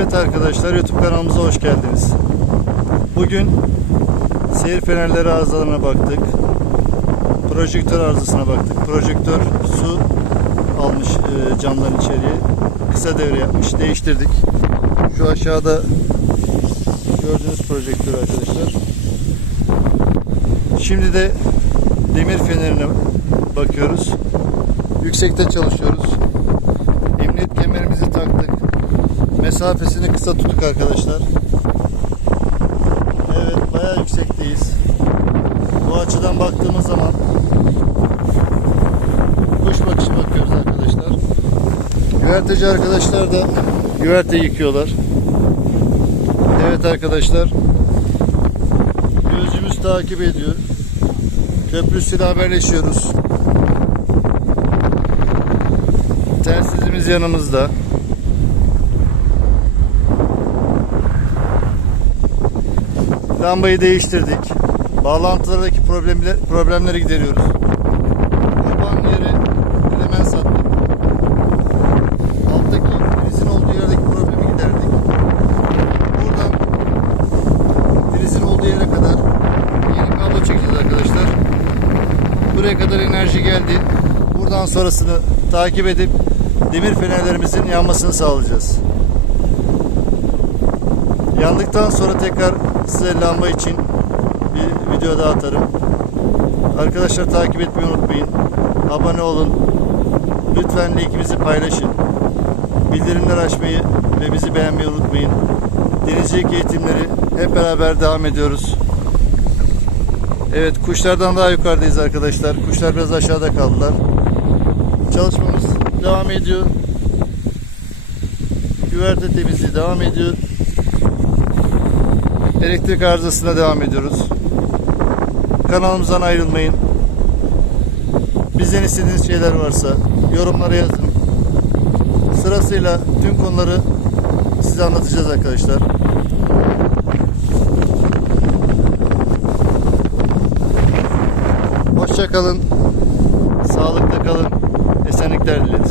Evet arkadaşlar YouTube kanalımıza hoş geldiniz. Bugün seyir fenerleri arızalarına baktık. Projektör arızasına baktık. Projektör su almış e, camdan içeriye. Kısa devre yapmış. Değiştirdik. Şu aşağıda gördüğünüz projektör arkadaşlar. Şimdi de demir fenerine bakıyoruz. Yüksekte çalışıyoruz. Emniyet kemerimizi taktık. Mesafesini kısa tuttuk arkadaşlar. Evet bayağı yüksekteyiz. Bu açıdan baktığımız zaman kuş bakışı bakıyoruz arkadaşlar. Güverteci arkadaşlar da güverte yıkıyorlar. Evet arkadaşlar. Gözcümüz takip ediyor. Köprü üstüyle haberleşiyoruz. Telsizimiz yanımızda. Lambayı değiştirdik. Bağlantılardaki problemleri, problemleri gideriyoruz. Kurban yeri hemen sattık. Alttaki prizin olduğu yerdeki problemi giderdik. Buradan prizin olduğu yere kadar yeni kablo çekeceğiz arkadaşlar. Buraya kadar enerji geldi. Buradan sonrasını takip edip demir fenerlerimizin yanmasını sağlayacağız. Yandıktan sonra tekrar size lamba için bir video daha atarım. Arkadaşlar takip etmeyi unutmayın. Abone olun. Lütfen linkimizi paylaşın. Bildirimler açmayı ve bizi beğenmeyi unutmayın. Denizcilik eğitimleri hep beraber devam ediyoruz. Evet kuşlardan daha yukarıdayız arkadaşlar. Kuşlar biraz aşağıda kaldılar. Çalışmamız devam ediyor. Güverte temizliği devam ediyor. Elektrik arızasına devam ediyoruz. Kanalımızdan ayrılmayın. Bizden istediğiniz şeyler varsa yorumlara yazın. Sırasıyla tüm konuları size anlatacağız arkadaşlar. Hoşça kalın. Sağlıkla kalın. Esenlikler dileriz.